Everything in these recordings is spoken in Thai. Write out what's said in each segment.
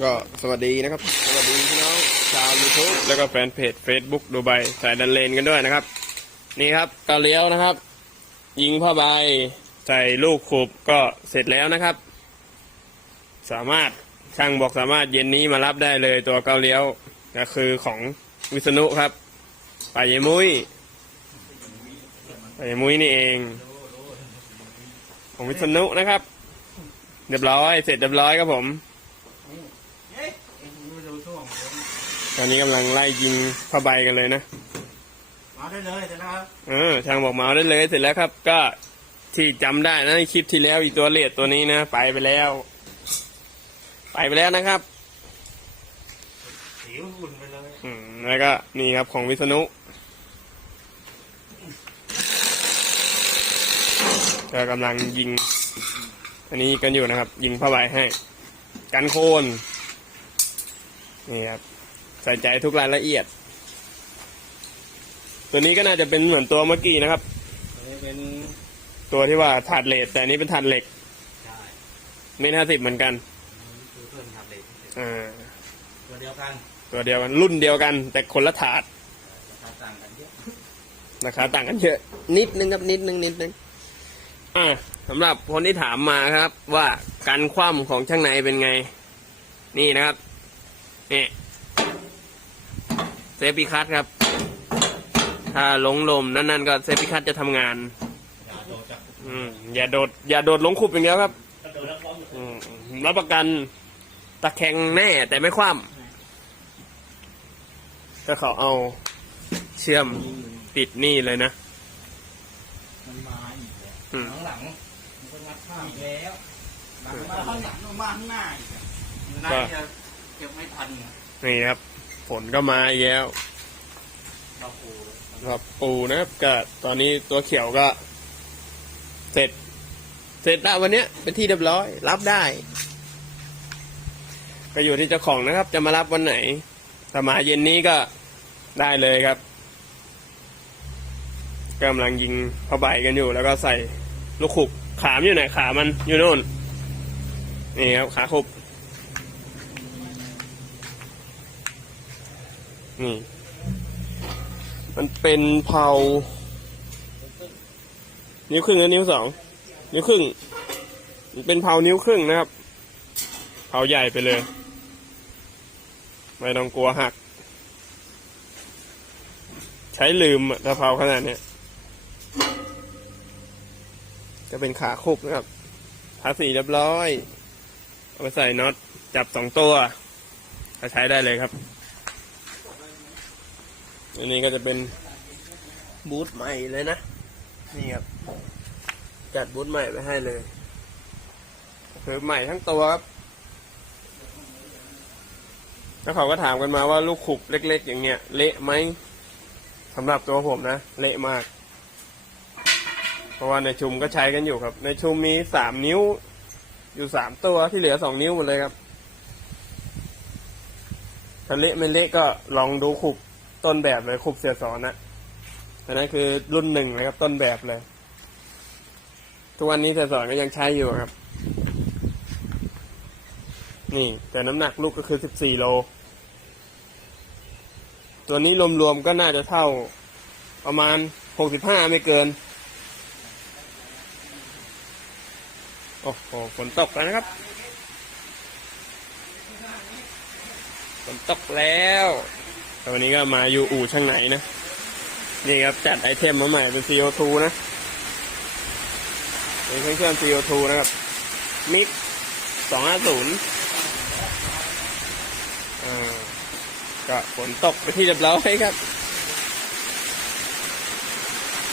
ก็สวัสดีนะครับ สวัสดีพี่น้องชาว YouTube แล้วก็แฟนเพจ Facebook ดูไบสายดันเลนกันด้วยนะครับ นี่ครับกาเลี้ยวนะครับ ยิงผ้าใบใส่ลูกขูบก็เสร็จแล้วนะครับ สามารถช่างบอกสามารถเย็นนี้มารับได้เลยตัวเกาเลี้ยวก็คือของวิษณุครับไปายายมุ้ยไปยายมุ้ยนี่เอง ของวิษณุนะครับ เรียบร้อย เสร็จเรียบร้อยครับผม ตอนนี้กำลังไล่ยิงผ้าใบกันเลยนะมาได้เลยเสร็จแล้วครับเออช่างบอกมาเอาได้เลยเสร็จแล้วครับ ก็ที่จำได้นะในคลิปที่แล้วอีกตัวเลดตัวนี้นะไปไปแล้ว ไปไปแล้วนะครับสีหุ่นไปเลยอืมแล้วก็นี่ครับของวิษณุก็กำลังยิง อันนี้กันอยู่นะครับ ยิงผ้าใบให้ กันโคนนี่ครับ ใส่ใจทุกรายละเอียด ตัวนี้ก็น่าจะเป็นเหมือนตัวเมื่อกี้นะครับอันนี้เป็นตัวที่ว่าถาดเลดแต่อันนี้เป็นถาดเหล็กใช่เมตรห้าสิบเหมือนกันคือเพื่อนทำเด็กอ่าตัวเดียวกันตัวเดียวกันรุ่นเดียวกัน แต่คนละถาดราคาต่างกันเยอะราคาต่างกันเยอะ นิดนึงครับนิดนึงนิดนึงอ่าสำหรับคนที่ถามมาครับ ว่าการคว่ำของช่างในเป็นไง นี่นะครับนี่เซ ฟปีคัทครับ ถ้าหลงลมนั่นๆก็เซฟปีคัทจะทำงานอย่าโดนจับอืมอย่าโดด อย่าโดดลงขุบอย่างเดียวครับถ้าโดนแล้วล้มอืมรับประกันตะแคงแน่แต่ไม่คว่ำถ้าเขาเอาเชื่อมปิดนี่เลยนะ มันมาอีกแล้วอืมข้างหลังมันก็งัดข้ามอีกแล้วหลังมาข้างหลังมันมาข้างหน้าอีกอะน่าจะเก็บไม่ทันอะนี่ครับ ฝนก็มาอีกแล้วเราโอ้ครับปูนะครับก็ตอนนี้ตัวเขียวก็ เสร็จ เสร็จแล้ววันเนี้ยเป็นที่เรียบร้อย รับได้ ก็อยู่ที่เจ้าของนะครับ จะมารับวันไหนถ้ามาเย็นนี้ก็ได้เลยครับกำลังยิงผ้าใบกันอยู่ แล้วก็ใส่ลูกขุบขามนอยู่ไหนขามันอยู่โน่นนี่ครับขาขุบ นี่ มันเป็นเผา นิ้วครึ่งและนิ้วสอง นิ้วครึ่ง มันเป็นเผานิ้วครึ่งนะครับ เผาใหญ่ไปเลย ไม่ต้องกลัวหัก ใช้ลืมอะถ้าเผาขนาดนี้จะเป็นขาคุบนะครับ ทาสีเรียบร้อย เอาไปใส่น็อตจับสองตัวก็ใช้ได้เลยครับ อันนี้ก็จะเป็นบูทใหม่เลยนะ นี่ครับ จัดบูทใหม่ไปให้เลยคือใหม่ทั้งตัวครับแล้วเขาก็ถามกันมาว่าลูกขุบเล็ก ๆ อย่างเงี้ย เละไหมสำหรับตัวผมนะ เละมาก เพราะว่าในชุมก็ใช้กันอยู่ครับ ในชุมมีสามนิ้ว อยู่สามตัวที่เหลือสองนิ้วหมดเลยครับถ้าเละไม่เละก็ลองดูขุบ ต้นแบบเลยขุบเสียสอนนะอันนั้นคือรุ่นหนึ่งนะครับ ต้นแบบเลย ทุกวันนี้เสียสอนก็ยังใช้อยู่ครับ นี่ แต่น้ำหนักลูกก็คือสิบสี่โล ตัวนี้รวมๆก็น่าจะเท่าประมาณหกสิบห้าไม่เกิน โอ้โหฝนตกแล้วนะครับฝนตกแล้ว วันนี้ก็มาอยู่อู่ช่างไหนนะ นี่ครับจัดไอเทมมาใหม่เป็น CO2 นะเป็นเครื่องเชื่อม CO2 นะครับ มิกสองห้าศูนย์ก็ฝนตกไปที่เรียบร้อยครับ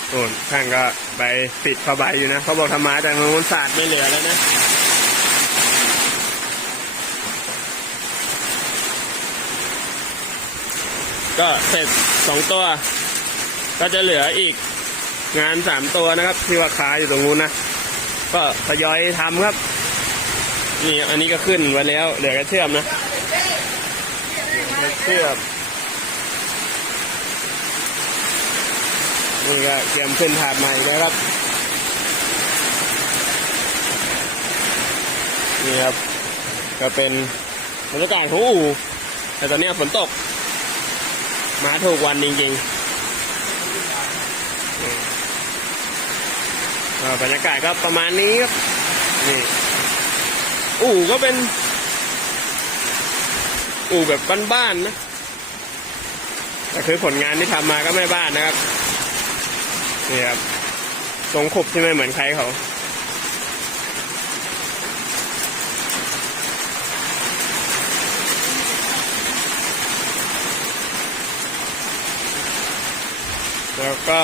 โน่นช่างก็ไปปิดผ้าใบอยู่นะ เขาบอกทำไมแต่มันสาดไม่เหลือแล้วนะ ก็เสร็จสองตัว ก็จะเหลืออีกงานสามตัวนะครับ ที่ว่าคาอยู่ตรงนู้นนะ ก็ทยอยทำครับ นี่อันนี้ก็ขึ้นไว้แล้วเหลือแค่เชื่อมนะเหลือแค่เชื่อมนี่ก็เตรียมขึ้นถาดใหม่นะครับนี่ครับ ก็เป็นบรรยากาศของอู่แต่ตอนนี้ฝนตก มาถูกวันจริงๆอืมเอ่อบรรยากาศก็ประมาณนี้ครับ นี่อู่ก็เป็น อู่แบบบ้านๆนะแต่คือผลงานที่ทำมาก็ไม่บ้านนะครับ นี่ครับทรงขบที่ไม่เหมือนใครเขา แล้วก็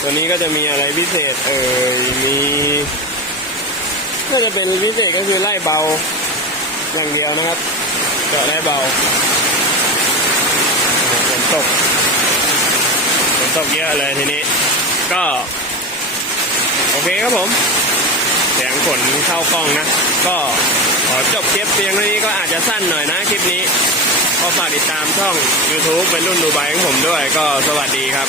ตัวนี้ก็จะมีอะไรพิเศษ เอ่ยมีก็จะเป็นพิเศษก็คือไล่เบาอย่างเดียวนะครับเจาะไล่เบาฝนตกฝนตกเยอะเลยทีนี้ ก็ โอเคครับผมเสียงฝนเข้ากล้องนะ ก็ขอจบคลิปเพียงเท่านี้ก็อาจจะสั้นหน่อยนะคลิปนี้ ก็ฝากติดตามช่อง YouTube เป็นรุ่นดูไบของผมด้วย ก็สวัสดีครับ